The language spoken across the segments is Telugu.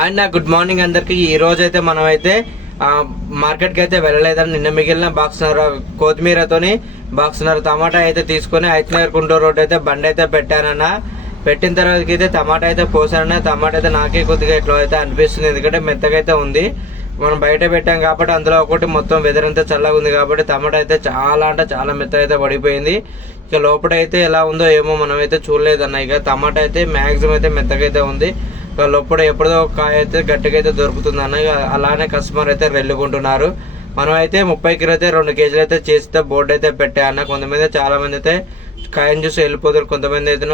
అండ్ గుడ్ మార్నింగ్ అందరికి. ఈ రోజు అయితే మనం అయితే మార్కెట్ కి అయితే వెళ్ళలేదని నిన్న మిగిలిన బాక్స్నర కొత్తిమీరతోని బాక్స్నర టమాటా అయితే తీసుకుని ఐతనగర్ గుంటూరు రోడ్ అయితే బండి అయితే పెట్టానన్న. పెట్టిన తర్వాత అయితే టమాటా అయితే పోసానన్న. టమాటా అయితే నాకే కొద్దిగా ఇట్లా అయితే అనిపిస్తుంది, ఎందుకంటే మెత్తగా అయితే ఉంది. మనం బయట పెట్టాం కాబట్టి అందులో ఒకటి మొత్తం వెదర్ అంతా చల్లగా ఉంది కాబట్టి టమాటా అయితే చాలా అంటే చాలా మెత్తగా అయితే పడిపోయింది. ఇక లోపల అయితే ఎలా ఉందో ఏమో మనం అయితే చూడలేదన్న. ఇక టమాటా అయితే మ్యాక్సిమం అయితే మెత్తగా అయితే ఉంది. ఇక లోపల ఎప్పుడో ఒక కాయ అయితే గట్టిగా అయితే దొరుకుతుంది అన్న. ఇక అలానే కస్టమర్ అయితే రెల్లుకుంటున్నారు. మనం అయితే 30 కిలో అయితే 2 కేజీలు అయితే చేస్తే బోర్డు అయితే పెట్టా అన్న. కొంతమంది చాలా మంది అయితే కాయను చూసి వెళ్ళిపోతారు, కొంతమంది అయితే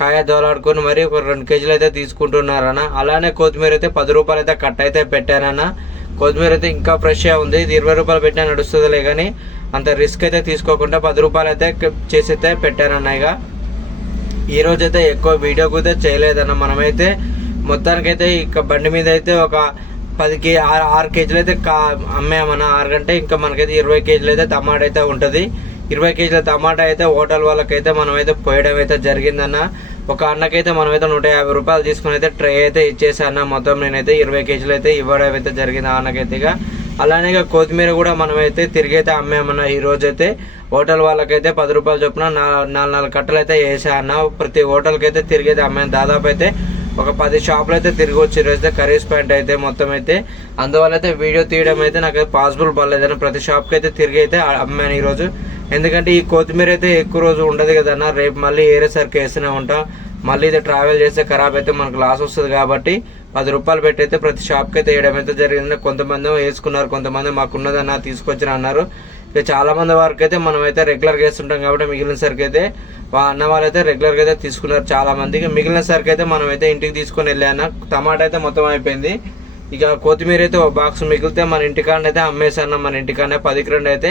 కాయ దోలాడుకొని మరి ఒక 2 కేజీలు అయితే తీసుకుంటున్నారన్న. అలానే కొత్తిమీర అయితే 10 రూపాయలు అయితే కట్ అయితే పెట్టానన్న. కొత్తిమీర అయితే ఇంకా ఫ్రెష్గా ఉంది. ఇది 20 రూపాయలు పెట్టినా నడుస్తుందిలే, కానీ అంత రిస్క్ అయితే తీసుకోకుండా 10 రూపాయలు అయితే చేసి అయితే పెట్టానన్న. ఇక ఈరోజు అయితే ఎక్కువ వీడియో కూడా చేయలేదన్న. మనమైతే మొత్తానికైతే ఇక బండి మీద అయితే ఒక 6 కేజీలు అయితే అమ్మామన్న. 6 గంటే ఇంకా మనకైతే 20 కేజీలు అయితే టమాటా అయితే ఉంటుంది. 20 కేజీల టమాటా అయితే హోటల్ వాళ్ళకైతే మనమైతే పోయడం అయితే జరిగిందన్న. ఒక అన్నకైతే మనమైతే 150 రూపాయలు తీసుకుని అయితే ట్రే అయితే ఇచ్చేసాను. మొత్తం నేనైతే 20 కేజీలు అయితే ఇవ్వడం అయితే జరిగింది ఆ అన్నకైతే. ఇక అలానే ఇక కొత్తిమీర కూడా మనమైతే తిరిగి అయితే అమ్మామన్న. ఈ రోజు అయితే హోటల్ వాళ్ళకైతే 10 రూపాయలు చొప్పున 4 కట్టలు అయితే వేసాయన్న. ప్రతి హోటల్కి అయితే తిరిగి అయితే అమ్మాను. దాదాపు అయితే ఒక 10 షాపులు అయితే తిరిగి వచ్చి ఈరోజు అయితే కర్రీస్ పాయింట్ అయితే మొత్తం అయితే. అందువల్ల అయితే వీడియో తీయడం అయితే నాకు పాసిబుల్ పడలేదన్న. ప్రతి షాప్కి అయితే తిరిగి అయితే అమ్మాను ఈరోజు. ఎందుకంటే ఈ కొత్తిమీర అయితే ఎక్కువ రోజు ఉండదు కదన్న. రేపు మళ్ళీ ఏరేసరికి వేస్తూనే ఉంటాం. మళ్ళీ ఇది ట్రావెల్ చేస్తే ఖరాబ్ అయితే మనకు లాస్ వస్తుంది కాబట్టి 10 రూపాయలు పెట్టి అయితే ప్రతి షాప్కి అయితే వేయడం అయితే జరిగింది. కొంతమంది వేసుకున్నారు, కొంతమంది మాకున్నదన్న తీసుకొచ్చిన అన్నారు. ఇక చాలా మంది వరకు అయితే మనం అయితే రెగ్యులర్గా వేస్తుంటాం కాబట్టి మిగిలిన సరికి అయితే అన్న వాళ్ళు అయితే రెగ్యులర్గా అయితే తీసుకున్నారు చాలా మందికి. మిగిలిన సరికి అయితే మనం అయితే ఇంటికి తీసుకొని వెళ్ళాను. టమాటా అయితే మొత్తం అయిపోయింది. ఇక కొత్తిమీర అయితే ఒక బాక్స్ మిగిలితే మన ఇంటికాడ అయితే అమ్మేసాను. మన ఇంటికాడనే 10కి 2 అయితే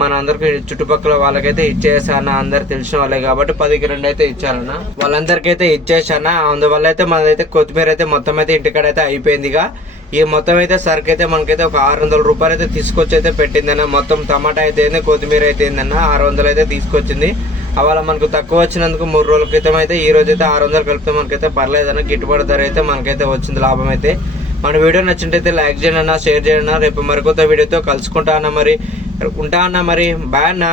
మన అందరికి చుట్టుపక్కల వాళ్ళకైతే ఇచ్చేసాను. అందరు తెలిసిన వాళ్ళే కాబట్టి 10కి 2 అయితే ఇచ్చారన్న. వాళ్ళందరికీ అయితే ఇచ్చేసాను. అందువల్ల అయితే మనదైతే కొత్తిమీర అయితే మొత్తం అయితే ఇంటికాడ అయితే అయిపోయింది. ఇక ఈ మొత్తం అయితే సరుకు అయితే మనకైతే ఒక 600 రూపాయలు అయితే తీసుకొచ్చి అయితే పెట్టిందన్న. మొత్తం టమాటా అయితే ఏంది, కొత్తిమీర అయితే ఏందన్న 600 అయితే తీసుకొచ్చింది. అవాళ మనకు తక్కువ వచ్చినందుకు 3 రోజుల క్రితం అయితే ఈ రోజు అయితే 600 కలిపితే మనకైతే పర్లేదన్న. గిట్టుబాటు ధర అయితే మనకైతే వచ్చింది, లాభం అయితే. మన వీడియో నచ్చినట్టయితే లైక్ చేయండి అన్న, షేర్ చేయండి అన్న. రేపు మరికొత్త వీడియోతో కలుసుకుంటా అన్న. మరి ఉంటా అన్న, మరి బాయ్ అన్న.